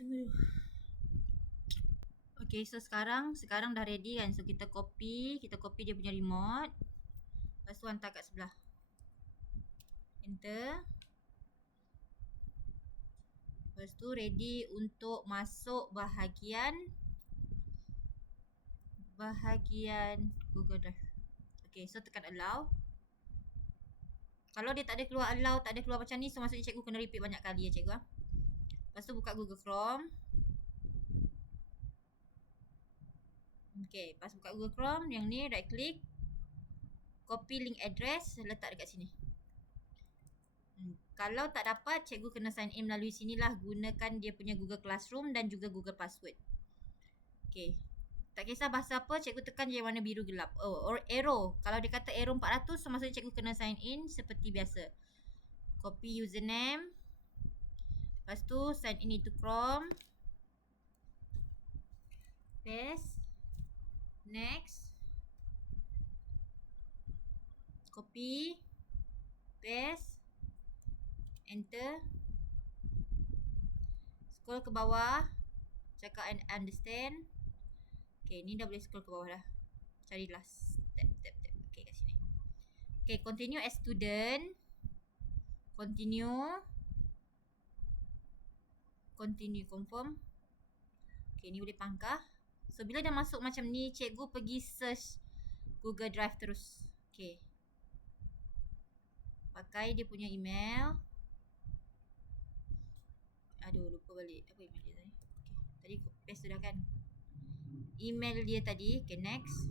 Tunggu. Okay, so sekarang dah ready kan. So kita copy dia punya remote. Lepas tu hantar kat sebelah. Enter. Lepas tu ready untuk masuk bahagian Google Drive. Okay, so tekan allow. Kalau dia tak ada keluar allow, tak ada keluar macam ni, so maksudnya cikgu kena repeat banyak kali ya cikgu. Lepas tu buka Google Chrome. Okay, pas buka Google Chrome, yang ni right click, copy link address, letak dekat sini. Kalau tak dapat, cikgu kena sign in melalui sinilah. Gunakan dia punya Google Classroom dan juga Google Password. Okay, tak kisah bahasa apa, cikgu tekan je yang warna biru gelap. Or arrow. Kalau dia kata arrow 400, so maksudnya cikgu kena sign in seperti biasa. Copy username. Lepas tu sign in into Chrome. Paste. Next. Copy. Paste. Enter. Scroll ke bawah. Cakap and understand. Okay, ni dah boleh scroll ke bawah dah. Carilah tap. Okay, kat sini. Okay, continue as student. Continue, confirm. Okay, ni boleh pangkah. So, bila dah masuk macam ni, cikgu pergi search Google Drive terus. Okay. Pakai dia punya email. Aduh, lupa balik. Apa email dia tadi? Okay, tadi paste tu dah kan. Email dia tadi. Okay, next.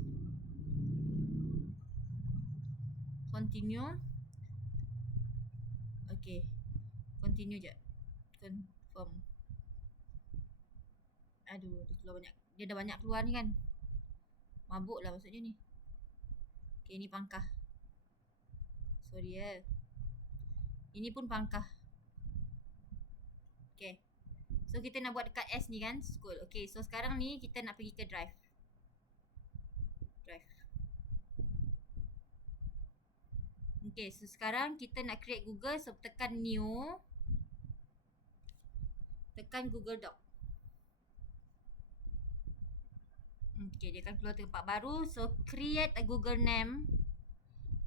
Continue. Okay. Continue je. Confirm. Aduh, dia keluar banyak. Dia dah banyak keluar ni kan. Mabuk lah maksudnya ni. Okay, ni pangkah. Sorry ya. Ini pun pangkah. Okay. So, kita nak buat dekat S ni kan. School. Okay, so sekarang ni kita nak pergi ke Drive. Okay, so sekarang kita nak create Google. So, tekan New. Tekan Google Doc. Okay, dia akan keluar tempat baru. So, create a Google name.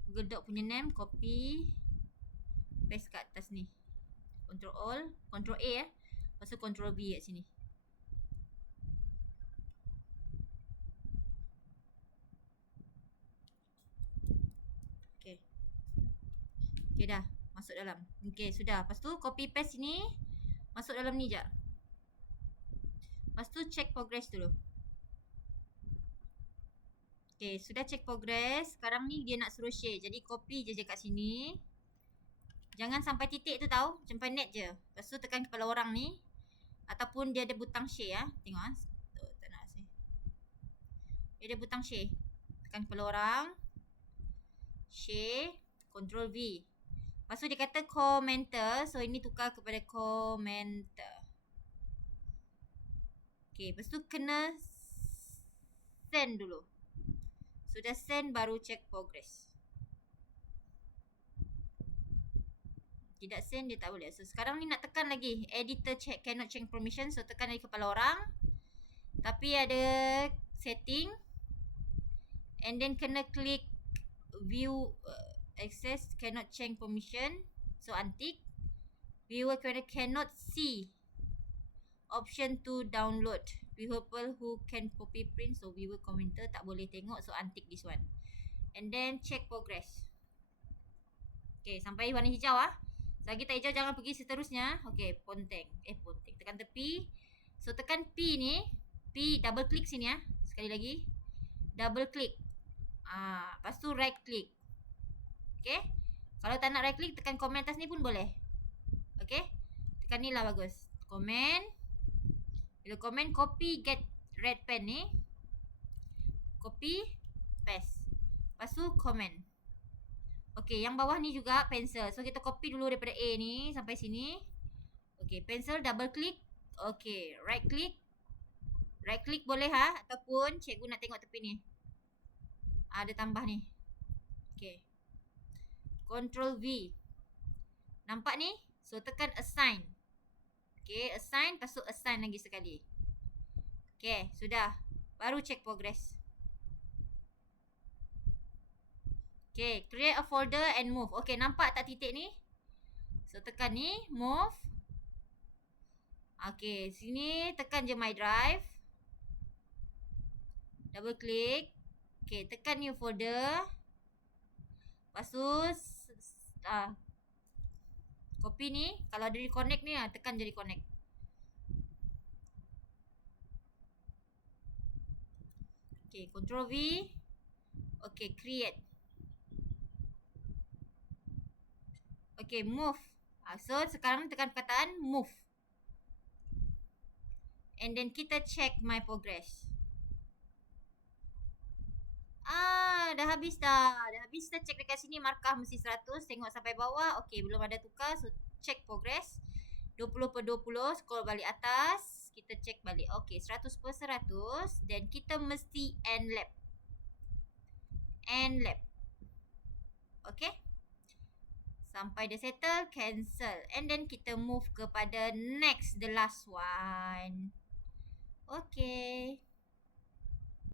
Google Doc punya name. Copy. Paste kat atas ni. Control A Lepas tu Control V kat sini. Okay. Okay dah. Masuk dalam. Okay, sudah. Lepas tu copy paste sini. Masuk dalam ni je. Lepas tu check progress dulu. Okay, sudah check progress. Sekarang ni dia nak suruh share. Jadi copy je kat sini. Jangan sampai titik tu tau. Macam net je. Lepas tu tekan kepala orang ni. Ataupun dia ada butang share ya. Tengok ah. Tak nak sih. Dia ada butang share. Tekan kepala orang. Share. Control V. Lepas tu dia kata commenter. So ini tukar kepada commenter. Okay. Lepas tu kena send dulu. Sudah send baru check progress. Tidak send dia tak boleh. So sekarang ni nak tekan lagi. Editor check cannot change permission. So tekan lagi kepala orang. Tapi ada setting. And then kena klik view access cannot change permission. So untick. Viewer cannot see. Option to download. People who can copy print. So viewer commenter tak boleh tengok. So untick this one. And then check progress. Okay, sampai warna hijau ah. Selagi tak hijau jangan pergi seterusnya. Okay, ponteng. Tekan tepi. So tekan P ni. P double click sini ya. Sekali lagi. Double click. Lepas tu right click. Okay. Kalau tak nak right click, tekan komen atas ni pun boleh. Okay. Tekan ni lah bagus. Komen. Bila komen, copy get red pen ni. Copy. Paste. Lepas tu komen. Okay, yang bawah ni juga pencil. So, kita copy dulu daripada A ni sampai sini. Okay, pencil double click. Okay, right click. Right click boleh ha. Ataupun cikgu nak tengok tepi ni. Ada tambah ni. Okay. Control V. Nampak ni? So, tekan assign. Okay, assign. Lepas tu assign lagi sekali. Okay, sudah. Baru check progress. Okay, create a folder and move. Okay, nampak tak titik ni? So, tekan ni, move. Okay, sini tekan je my drive. Double click. Okay, tekan new folder. Lepas tu, copy ni. Kalau ada reconnect ni, tekan je reconnect. Okay, Ctrl V. Okay, create. Okay, move. So, sekarang tekan perkataan move. And then kita check my progress. Dah habis dah. Dah habis dah check dekat sini. Markah mesti 100. Tengok sampai bawah. Okay, belum ada tukar. So, check progress. 20/20. Scroll balik atas. Kita check balik. Okay, 100/100. Then kita mesti end lap. End lap. Okay. Sampai dia settle. Cancel. And then kita move kepada next. The last one. Okay.